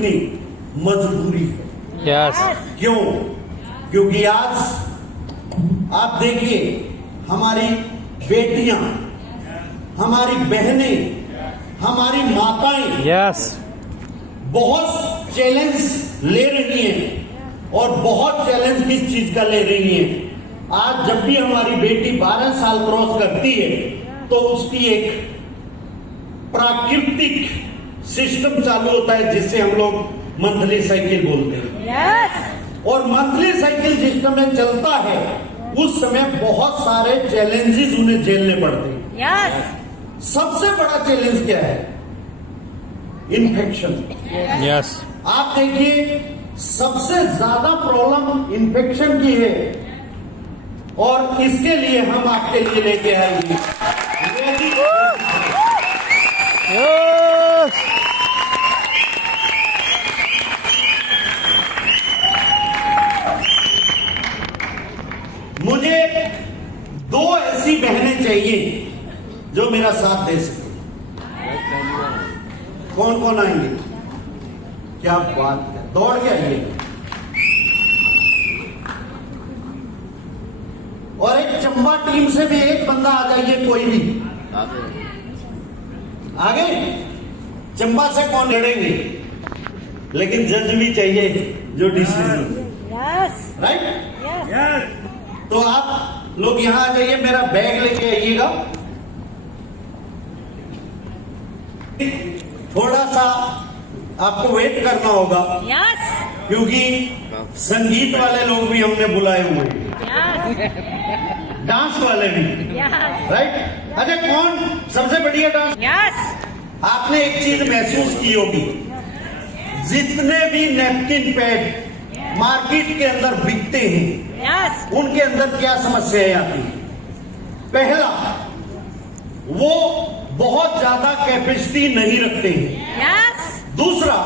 सीखनी मजबूरी है। यस। क्यों? क्योंकि आज आप देखिए, हमारी बेटियां, हमारी बहनें, हमारी माताएं यस बहुत चैलेंज ले रही हैं। और बहुत चैलेंज किस चीज का ले रही हैं? आज जब भी हमारी बेटी 12 साल क्रॉस करती है तो उसकी एक प्राकृतिक सिस्टम चालू होता है जिससे हम लोग मंथली साइकिल बोलते हैं। यस। और मंथली साइकिल सिस्टम में चलता है, उस समय बहुत सारे चैलेंजेस उन्हें झेलने पड़ते हैं। यस। सबसे बड़ा चैलेंज क्या है? इन्फेक्शन। यस। आप देखिए, सबसे ज्यादा प्रॉब्लम इन्फेक्शन की है और इसके लिए हम आपके लिए लेके आएंगे यस। मुझे 2 ऐसी बहनें चाहिए जो मेरा साथ दे सके। कौन कौन आएंगे? क्या बात है, दौड़ के आइए। और एक चंबा टीम से भी एक बंदा आ जाइए, कोई भी आगे। चंबा से कौन लड़ेंगे? लेकिन जज भी चाहिए जो डिसीजन। यस। राइट। यस। तो आप लोग यहां आ जाइए, मेरा बैग लेके आइएगा। थोड़ा सा आपको वेट करना होगा यस। क्योंकि संगीत वाले लोग भी हमने बुलाए हुए हैं, यस। डांस वाले भी। यस। राइट। अच्छा, कौन सबसे बढ़िया डांस? यस। आपने एक चीज महसूस की होगी, जितने भी नैपकिन पैड मार्केट के अंदर बिकते हैं, यस। उनके अंदर क्या समस्याएं आती हैं? पहला, वो बहुत ज्यादा कैपेसिटी नहीं रखते हैं। यस। दूसरा,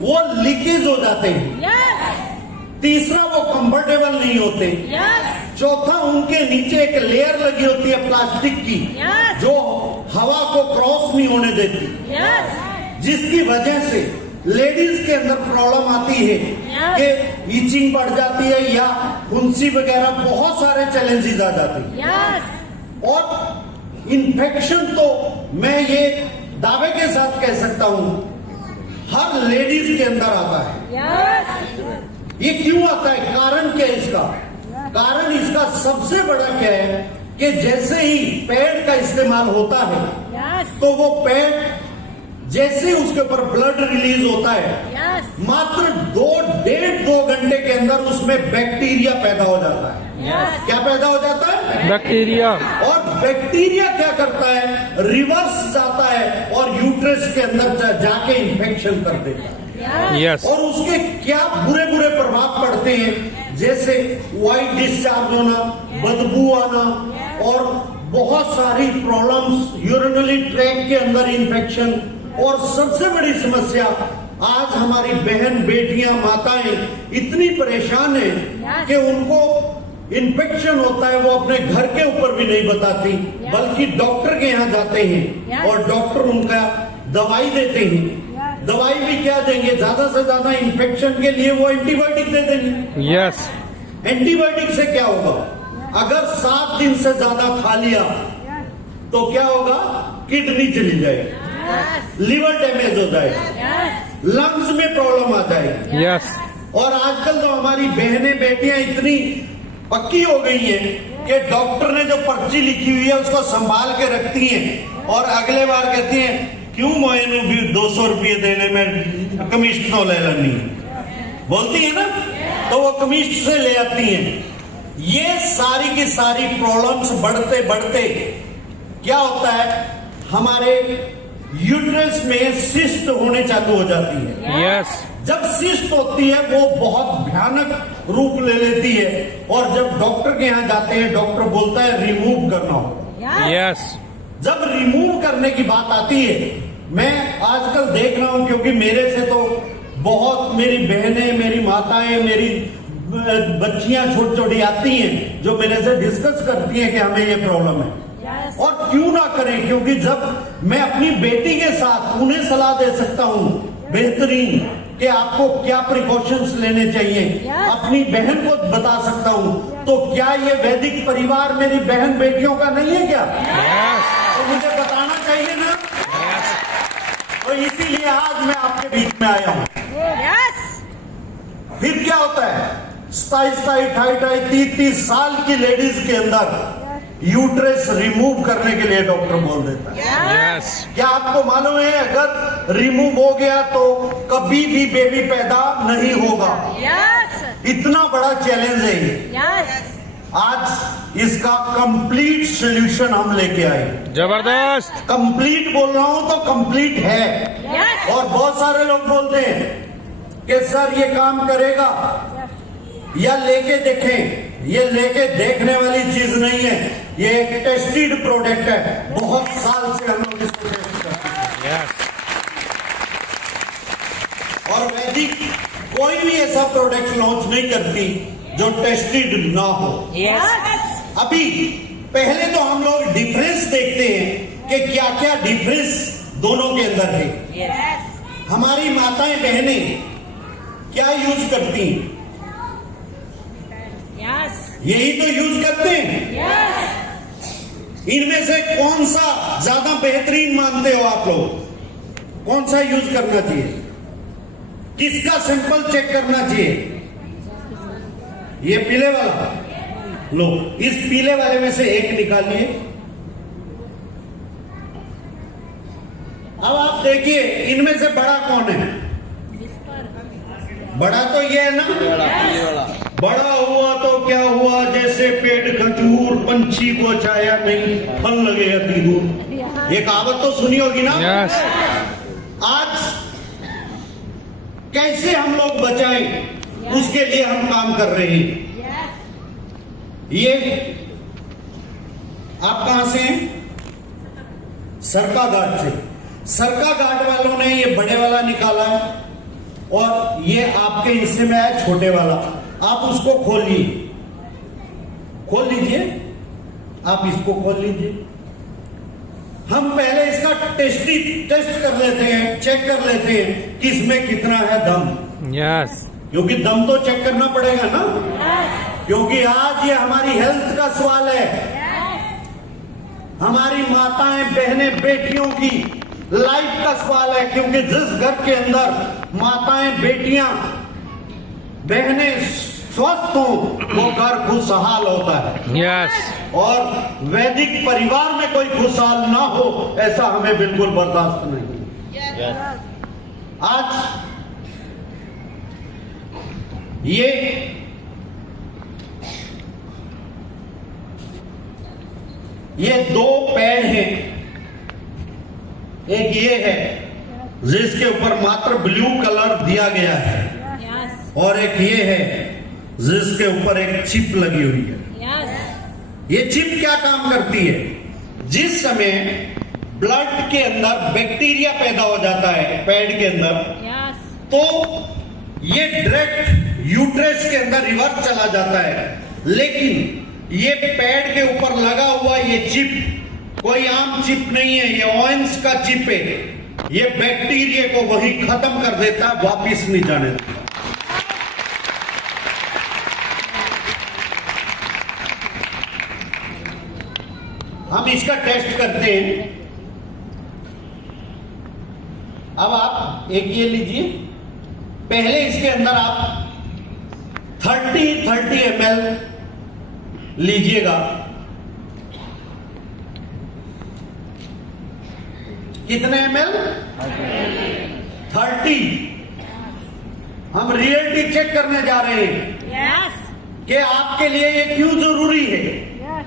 वो लीकेज हो जाते हैं। यस। तीसरा, वो कंफर्टेबल नहीं होते। यस। चौथा, उनके नीचे एक लेयर लगी होती है प्लास्टिक की, यस। जो हवा को क्रॉस नहीं होने देती, यस। जिसकी वजह से लेडीज के अंदर प्रॉब्लम आती है कि ईचिंग बढ़ जाती है या फुंसी वगैरह, बहुत सारे चैलेंजेस आ जाते हैं। यस। और इन्फेक्शन तो मैं ये दावे के साथ कह सकता हूं, हर लेडीज के अंदर आता है। यस। ये क्यों आता है? कारण क्या है इसका? कारण इसका सबसे बड़ा क्या है कि जैसे ही पैड का इस्तेमाल होता है, यस। तो वो पैड जैसे उसके ऊपर ब्लड रिलीज होता है, यस। मात्र 2.5-2 घंटे के अंदर उसमें बैक्टीरिया पैदा हो जाता है। यस। क्या पैदा हो जाता है? बैक्टीरिया। और बैक्टीरिया क्या करता है? रिवर्स जाता है और यूट्रस के अंदर जाके इन्फेक्शन कर देता है। यस। और उसके क्या बुरे बुरे प्रभाव पड़ते हैं, जैसे व्हाइट डिस्चार्ज होना, बदबू आना और बहुत सारी प्रॉब्लम्स, यूरिनरी ट्रैक के अंदर इन्फेक्शन। और सबसे बड़ी समस्या, आज हमारी बहन, बेटियां, माताएं इतनी परेशान हैं कि उनको इन्फेक्शन होता है, वो अपने घर के ऊपर भी नहीं बताती, बल्कि डॉक्टर के यहाँ जाते हैं और डॉक्टर उनका दवाई देते हैं। दवाई भी क्या देंगे? ज्यादा से ज्यादा इन्फेक्शन के लिए वो एंटीबायोटिक दे देंगे। यस। एंटीबायोटिक से क्या होगा? अगर 7 दिन से ज्यादा खा लिया तो क्या होगा? किडनी चली जाएगी, लिवर डैमेज हो जाएगा, लंग्स में प्रॉब्लम आ जाएगी। यस। और आजकल तो हमारी बहनें, बेटियां इतनी पक्की हो गई है कि डॉक्टर ने जो पर्ची लिखी हुई है उसको संभाल के रखती हैं और अगले बार कहती हैं, क्यों मोयनू भी 200 रुपये देने में कमिश्न तो ले लेनी है, बोलती है ना, तो वो कमिश्न से ले आती हैं। ये सारी की सारी प्रॉब्लम्स बढ़ते बढ़ते क्या होता है, हमारे यूट्रस में सिस्ट होने चालू हो जाती है। यस। जब सिस्ट होती है वो बहुत भयानक रूप ले लेती है और जब डॉक्टर के यहाँ जाते हैं, डॉक्टर बोलता है रिमूव करना होगा। यस। जब रिमूव करने की बात आती है, मैं आजकल देख रहा हूं, क्योंकि मेरे से तो बहुत मेरी बहनें, मेरी माताएं, मेरी बच्चियां छोटी छोटी आती हैं जो मेरे से डिस्कस करती हैं कि हमें ये प्रॉब्लम है। और क्यों ना करें, क्योंकि जब मैं अपनी बेटी के साथ उन्हें सलाह दे सकता हूं बेहतरीन कि आपको क्या प्रिकॉशंस लेने चाहिए, Yes. अपनी बहन को बता सकता हूँ। तो क्या ये वैदिक परिवार मेरी बहन बेटियों का नहीं है क्या? Yes. तो मुझे बताना चाहिए ना। Yes. तो इसीलिए आज मैं आपके बीच में आया हूँ। Yes. फिर क्या होता है, 27, 30 साल की लेडीज के अंदर यूट्रस रिमूव करने के लिए डॉक्टर बोल देता है। Yes. क्या आपको मालूम है अगर रिमूव हो गया तो कभी भी बेबी पैदा नहीं होगा? Yes. इतना बड़ा चैलेंज है ये। Yes. आज इसका कंप्लीट सॉल्यूशन हम लेके आए। जबरदस्त. कंप्लीट बोल रहा हूं तो कंप्लीट है। Yes. और बहुत सारे लोग बोलते हैं कि सर ये काम करेगा या लेके देखें। ये लेके देखने वाली चीज नहीं है, ये एक टेस्टेड प्रोडक्ट है। बहुत साल से हम लोग इसको टेस्ट करते हैं। Yes. और वैदिक कोई भी ऐसा प्रोडक्ट लॉन्च नहीं करती जो टेस्टेड ना हो। Yes. अभी पहले तो हम लोग डिफरेंस देखते हैं कि क्या क्या डिफरेंस दोनों के अंदर है। Yes. हमारी माताएं बहनें क्या यूज करती हैं? Yes. यही तो यूज करते हैं। Yes. इनमें से कौन सा ज्यादा बेहतरीन मानते हो आप लोग? कौन सा यूज करना चाहिए? किसका सैंपल चेक करना चाहिए? ये पीले वाला लो, इस पीले वाले में से एक निकालिए। अब आप देखिए इनमें से बड़ा कौन है? बड़ा तो ये है ना। बड़ा हुआ तो क्या हुआ, जैसे पेड़ खजूर पंछी को छाया नहीं, फल लगे अति दूर। ये कहावत तो सुनी होगी ना। Yes. आज कैसे हम लोग बचाएं, उसके लिए हम काम कर रहे हैं। ये आप कहां से हैं? सरका घाट से। सरका घाट वालों ने ये बड़े वाला निकाला है और ये आपके हिस्से में आया छोटे वाला। आप उसको खोलिए, खोल लीजिए, आप इसको खोल लीजिए। हम पहले इसका टेस्ट कर लेते हैं, चेक कर लेते हैं कि इसमें कितना है दम। Yes. क्योंकि दम तो चेक करना पड़ेगा ना, Yes. क्योंकि आज ये हमारी हेल्थ का सवाल है। हमारी माताएं बहनें बेटियों की लाइफ का सवाल है। क्योंकि जिस घर के अंदर माताएं बेटियां बहनें स्वस्थ हो वो घर खुशहाल होता है। Yes. और वैदिक परिवार में कोई खुशहाल ना हो ऐसा हमें बिल्कुल बर्दाश्त नहीं। आज ये दो पैड हैं, एक ये है जिसके ऊपर मात्र ब्लू कलर दिया गया है Yes. और एक ये है जिसके ऊपर एक चिप लगी हुई है। Yes. ये चिप क्या काम करती है? जिस समय ब्लड के अंदर बैक्टीरिया पैदा हो जाता है पैड के अंदर, Yes. तो ये डायरेक्ट यूट्रस के अंदर रिवर्स चला जाता है। लेकिन ये पैड के ऊपर लगा हुआ ये चिप कोई आम चिप नहीं है, ये ऑयंस का चिप है। ये बैक्टीरिया को वही खत्म कर देता है, वापिस नहीं जाने देता। हम इसका टेस्ट करते हैं। अब आप एक ये लीजिए, पहले इसके अंदर आप 30 ml लीजिएगा। कितने ml? 30। हम रियलिटी चेक करने जा रहे हैं Yes. कि आपके लिए ये क्यों जरूरी है। Yes.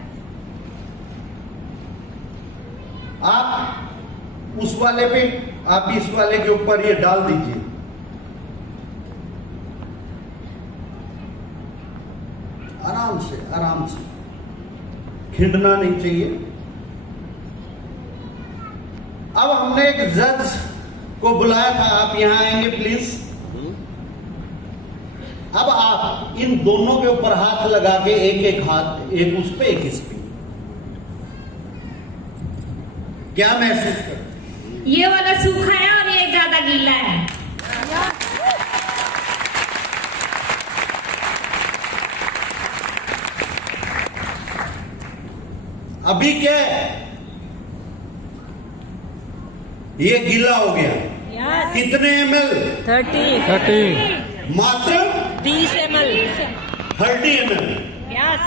आप उस वाले पे, आप इस वाले के ऊपर ये डाल दीजिए। आराम से खिंडना नहीं चाहिए। अब हमने एक जज को बुलाया था, आप यहां आएंगे प्लीज। अब आप इन दोनों के ऊपर हाथ लगा के एक हाथ, एक उस पे एक इस पे, क्या महसूस कर? ये वाला सूखा है और ये ज्यादा गीला है। अभी क्या है, ये गीला हो गया। Yes. कितने ml? 30. 30. मात्र 30 ml. 30 ml। Yes.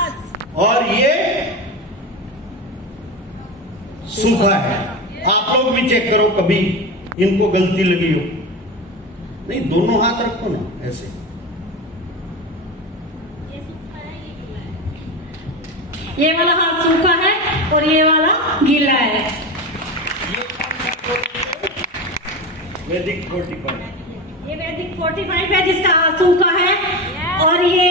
और ये सूखा है। आप लोग भी चेक करो, कभी इनको गलती लगी हो। नहीं, दोनों हाथ रखो ना ऐसे। ये वाला हाथ सूखा है और ये वाला गीला है। वैदिक 45। ये वैदिक 45 है जिसका हाथ सूखा है, और ये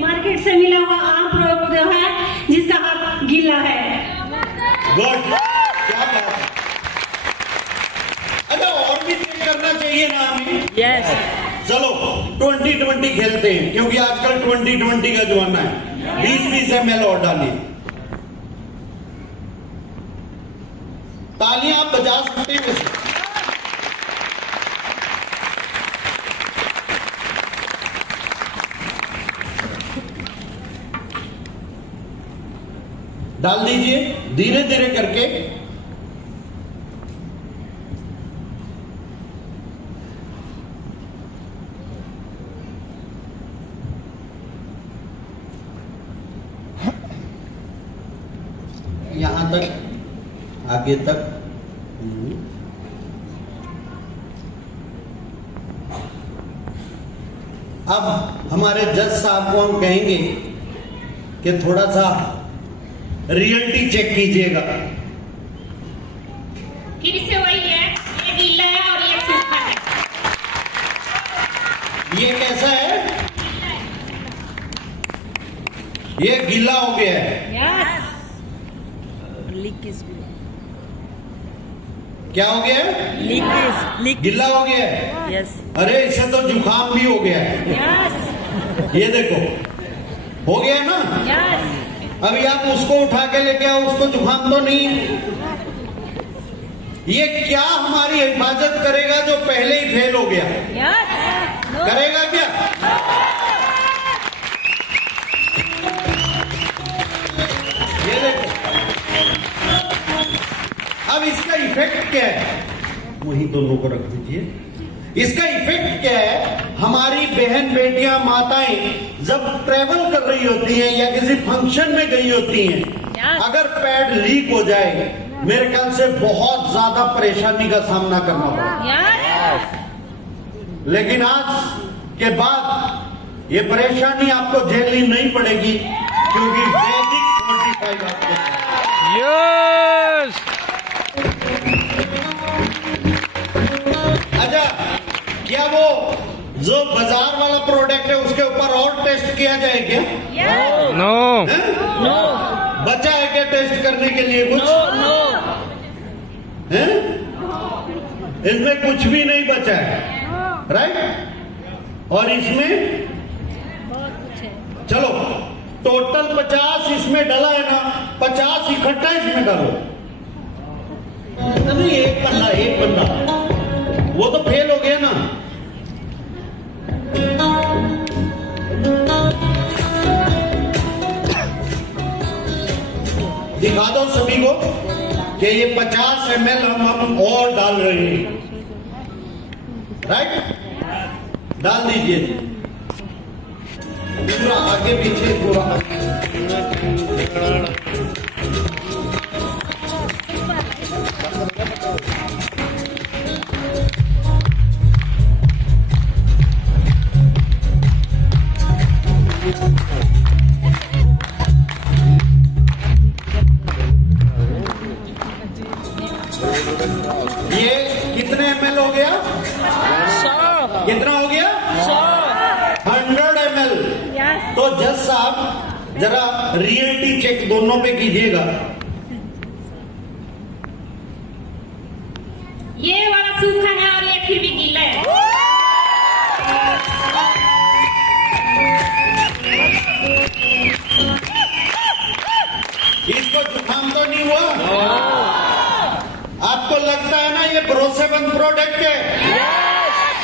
मार्केट से मिला हुआ आम प्रोडक्ट जो है जिसका हाथ गीला है। गुड, क्या बात है। अच्छा, और भी चेक करना चाहिए ना हमें। Yes. चलो 20-20 खेलते हैं, क्योंकि आजकल 20-20 का जमाना है। 20-20 ml और डालिए। तालियां आप बजा सकते हैं वैसे। डाल दीजिए धीरे धीरे करके। यहां तक, आगे तक। अब हमारे जज साहब को हम कहेंगे कि थोड़ा सा रियलिटी चेक कीजिएगा। फिर से वही है, ये गीला है और ये सूखा है। ये कैसा है? ये गीला हो गया है। Yes. Leak is क्या हो गया है? leak. गीला हो गया है। Yes. अरे इससे तो जुकाम भी हो गया है। Yes. ये देखो, हो गया ना। Yes. अभी आप उसको उठा के लेके आओ, उसको जुकाम तो नहीं है। ये क्या हमारी हिफाजत करेगा जो पहले ही फेल हो गया? Yes. No. करेगा क्या? ये देखो, अब इसका इफेक्ट क्या है? वही दोनों को रख दीजिए। इसका इफेक्ट क्या है? हमारी बहन बेटियां माताएं जब ट्रेवल कर रही होती हैं या किसी फंक्शन में गई होती हैं, अगर पैड लीक हो जाए, मेरे ख्याल से बहुत ज्यादा परेशानी का सामना करना पड़ेगा। Yes. लेकिन आज के बाद ये परेशानी आपको झेलनी नहीं पड़ेगी, क्योंकि वैदिक 45 आपके साथ है। Yes. अच्छा, क्या वो जो बाजार वाला प्रोडक्ट है उसके ऊपर और टेस्ट किया जाए क्या? Yes. No. हैं? No. बचा है क्या टेस्ट करने के लिए कुछ? No. No. हैं? इसमें कुछ भी नहीं बचा है, राइट? और इसमें बहुत कुछ है. चलो टोटल 50 इसमें डाला है ना, 50 इकट्ठा इसमें डालो। नहीं, एक बंदा वो तो फेल हो गया ना। दिखा दो सभी को कि ये 50 ml हम और डाल रहे हैं, राइट? डाल दीजिए पूरा आगे पीछे पूरा। ये कितने ml हो गया? 100. कितना हो गया? 100 ml। Yes. तो जज साहब जरा रियलिटी चेक दोनों पे कीजिएगा। ये वाला सूखा है और ये फिर भी गीला है। इसको जुकाम तो नहीं हुआ? आपको लगता है ना ये भरोसेमंद प्रोडक्ट है?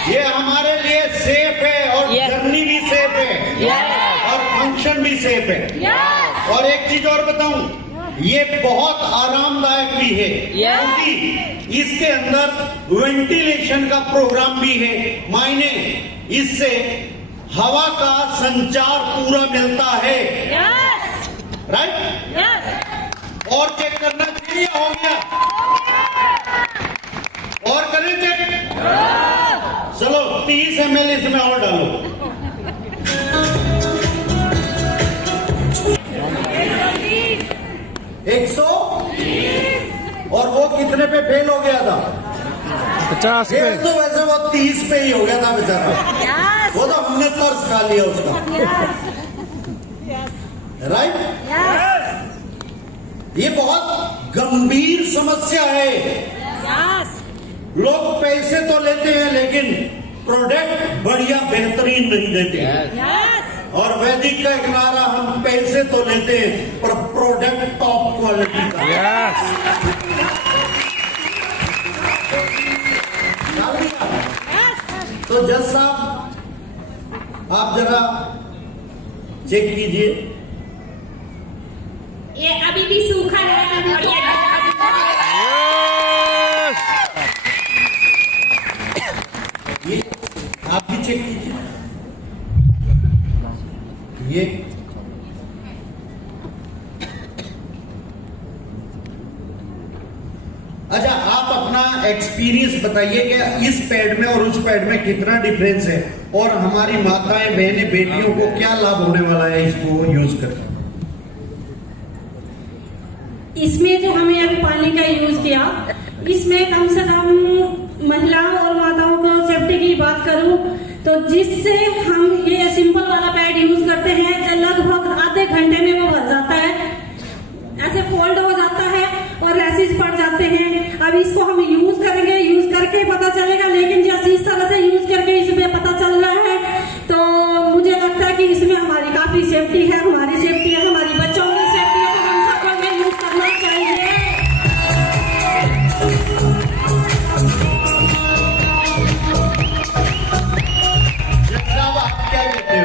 ये हमारे लिए सेफ है और Yes. जर्नी भी सेफ है Yes. और फंक्शन भी सेफ है। Yes. और एक चीज और बताऊं, ये बहुत आरामदायक भी है क्योंकि इसके अंदर वेंटिलेशन का प्रोग्राम भी है। मायने इससे हवा का संचार पूरा मिलता है। राइट? और चेक करना चाहिए, हो गया? और करें चेक? चलो 30 ml इसमें और डालो। 100 और वो कितने पे फेल हो गया था? 50 पे। तो वैसे वो 30 पे ही हो गया था बेचारा। वो तो हमने तरस खा लिया उसका। राइट? ये बहुत गंभीर समस्या है। लोग पैसे तो लेते हैं लेकिन प्रोडक्ट बढ़िया बेहतरीन नहीं देते हैं। और वैदिक का एक नारा, हम पैसे तो लेते हैं पर प्रोडक्ट टॉप क्वालिटी का। तो जज साहब आप जरा चेक कीजिए। ये अभी भी सूखा है और ये आप भी चेक कीजिए। ये अच्छा, आप अपना एक्सपीरियंस बताइए कि इस पैड में और उस पैड में कितना डिफरेंस है और हमारी माताएं, बहनें, बेटियों को क्या लाभ होने वाला है इसको यूज करके। इसमें जो हमें अब पानी का यूज किया, इसमें कम से कम महिलाओं और माताओं को सेफ्टी की बात करूं तो जिससे हम ये सिंपल वाला पैड यूज करते हैं जो लगभग आधे घंटे में वो भर जाता है, ऐसे फोल्ड हो जाता है और रैशेज पड़ जाते हैं। अब इसको हम यूज करेंगे, यूज करके पता चलेगा, लेकिन जैसे इस तरह से यूज करके इसमें पता चल रहा है तो मुझे लगता है कि इसमें हमारी काफी सेफ्टी है, हमारी सेफ्टी है, हमारी बच्चों की सेफ्टी है, तो हम सबको ये यूज करना चाहिए। क्या कहते हो?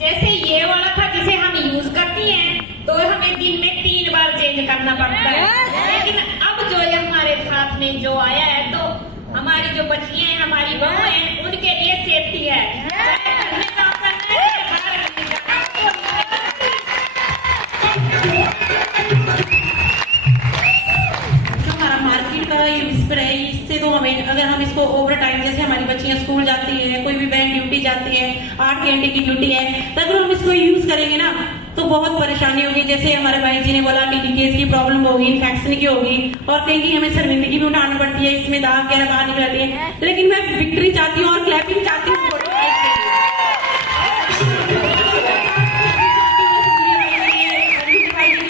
जैसे ये वाला था जिसे हम यूज करती हैं तो हमें दिन में 3 बार चेंज करना पड़ता है। लेकिन अब जो ये हमारे साथ में जो आया है तो हमारी जो बच्चियां हैं, हमारी बहू हैं, उनके लिए सेफ्टी है। चाहे घर में काम करना है, चाहे बाहर कहीं जाना है। जो हमारा मार्केट का ये स्प्रे है, इससे तो हमें अगर हम इसको ओवर टाइम, जैसे हमारी बच्चियां स्कूल जाती है, कोई भी बहन ड्यूटी जाती है, 8 घंटे की ड्यूटी है, तो अगर हम इसको यूज करेंगे ना तो बहुत परेशानी होगी। जैसे हमारे भाई जी ने बोला कि लीकेज की प्रॉब्लम होगी, इन्फेक्शन की होगी और कहीं कहीं हमें शर्मिंदगी भी उठानी पड़ती है, इसमें दाग वगैरह बाहर निकल आती है। लेकिन मैं विक्ट्री चाहती हूँ और क्लैपिंग चाहती हूँ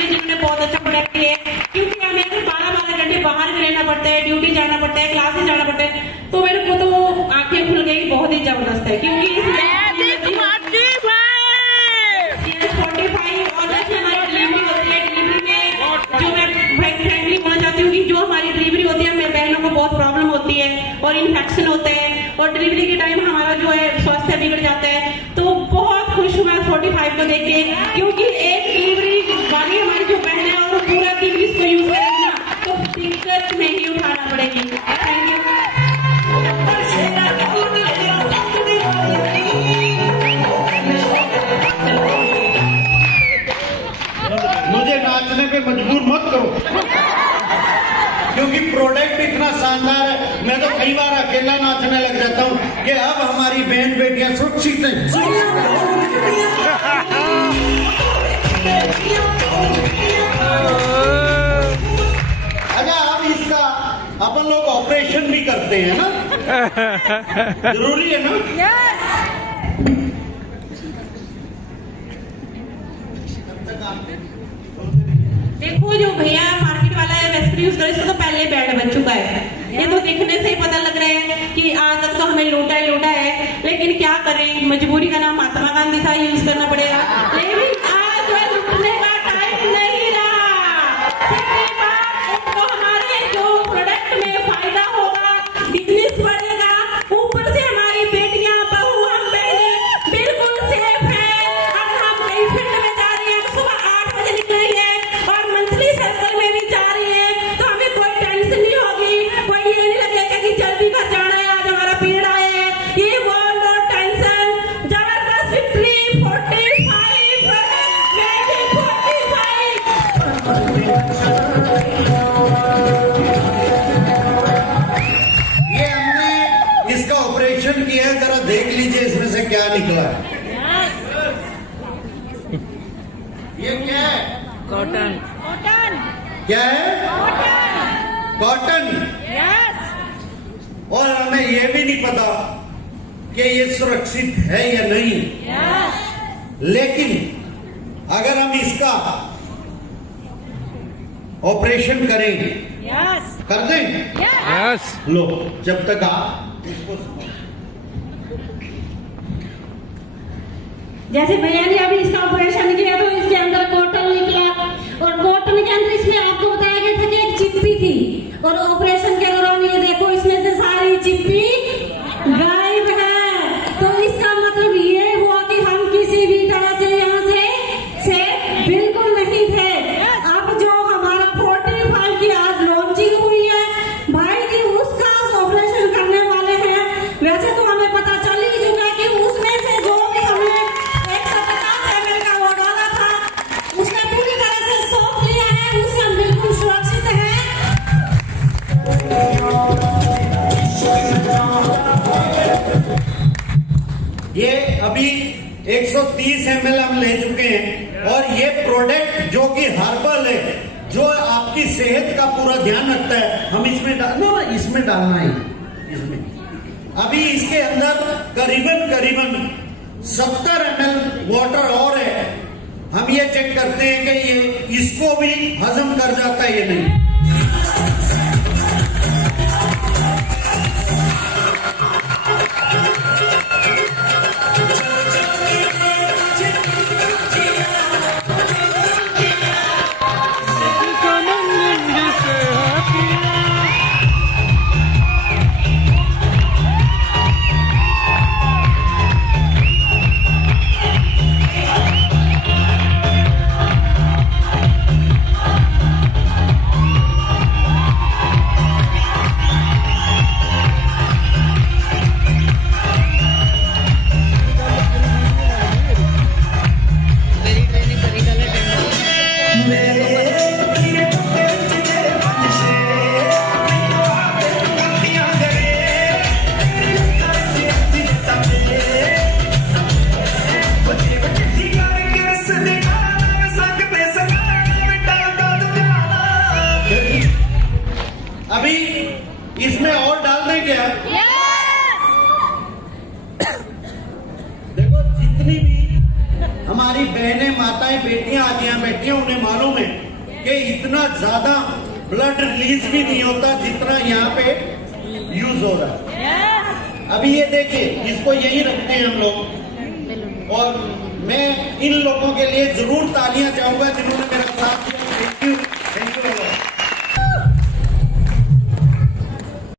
जिन्होंने बहुत अच्छा प्रोडक्ट किया है, क्योंकि हमें 12-12 घंटे बाहर भी रहना पड़ता है, ड्यूटी जाना पड़ता है, क्लासेस जाना पड़ता है, तो मेरे को तो आंखें खुल गई, बहुत ही जबरदस्त है। क्योंकि इसमें 45 और जैसे हमारी डिलीवरी होती है, डिलीवरी में जो मैं फ्रेंडली होना चाहती हूँ कि जो हमारी डिलीवरी होती है, हमें बहनों को बहुत प्रॉब्लम होती है और इन्फेक्शन होते हैं और डिलीवरी के टाइम हमारा जो है स्वास्थ्य बिगड़ जाता है। तो बहुत खुश हूँ मैं 45 को देख के, क्योंकि एक डिलीवरी वाली हमारी जो बहन है और पूरा दिन इसको यूज करेगी ना तो दिक्कत में ही उठाना पड़ेगी। Thank you. मुझे नाचने पे मजबूर मत करो क्योंकि प्रोडक्ट इतना शानदार है। मैं तो कई बार अकेला नाचने लग जाता हूँ कि अब हमारी बहन बेटियां सुरक्षित हैं। अच्छा, अब इसका अपन लोग ऑपरेशन भी करते हैं ना, जरूरी है ना? देखो जो भैया मार्केट वाला है वेस्पर यूज करे, इसको तो पहले बैंड बन चुका है। ये तो देखने से ही पता लग रहा है कि आज तक तो हमें लूटा है, लेकिन क्या करें, मजबूरी का नाम महात्मा गांधी था, यूज करना पड़ेगा। लेकिन आज जो लूटने का टाइम नहीं रहा। सिर्फ बात तो हमारे जो प्रोडक्ट में फायदा होगा, बिजनेस बढ़ेगा, ऊपर से हमारी बेटियां, बहू, हम बहने बिल्कुल सेफ है। अब हम कई फील्ड में जा रहे हैं, सुबह 8 बजे ऑपरेशन किया है, जरा देख लीजिए इसमें से क्या निकला है। ये क्या है? Cotton. क्या है? कॉटन। और हमें ये भी नहीं पता कि ये सुरक्षित है या नहीं। लेकिन अगर हम इसका ऑपरेशन करेंगे, कर दें? Yes. लो, जब तक आप इसको जैसे भैया ने अभी इसका ऑपरेशन किया तो इसके अंदर कॉटन निकला, और कॉटन के अंदर इसमें आपको बताया गया था कि एक चिप्पी थी, और ऑपरेशन के दौरान ये देखो इसमें से सारी चिप्पी गायब है। तो इसका मतलब ये हुआ कि हम किसी भी तरह से यहाँ से बिल्कुल नहीं थे। अब जो हमारा 45 की आज लॉन्चिंग हुई है, भाई जी उसका ऑपरेशन करने वाले हैं। वैसे तो हमें पता चल ही चुका है कि उसमें से जो भी हमने 150 ml का वो डाला था, उसने पूरी तरह से सोख लिया है, उससे हम बिल्कुल सुरक्षित हैं। ये अभी 130 ml हम ले चुके हैं, और ये प्रोडक्ट जो कि हर्बल है, जो आपकी सेहत का पूरा ध्यान रखता है, हम इसमें इसमें डालना है। इसमें अभी इसके अंदर करीबन 70 ml वाटर और है। हम ये चेक करते हैं कि ये इसको भी हजम कर जाता है या नहीं। अभी इसमें और डाल दें क्या? देखो, जितनी भी हमारी बहनें, माताएं, बेटियां आज यहाँ बैठी हैं, उन्हें मालूम है कि इतना ज्यादा ब्लड रिलीज भी नहीं होता जितना यहाँ पे यूज हो रहा है। अभी ये देखिए, इसको यही रखते हैं हम लोग, और मैं इन लोगों के लिए जरूर तालियां चाहूंगा जिन्होंने मेरा साथ दिया।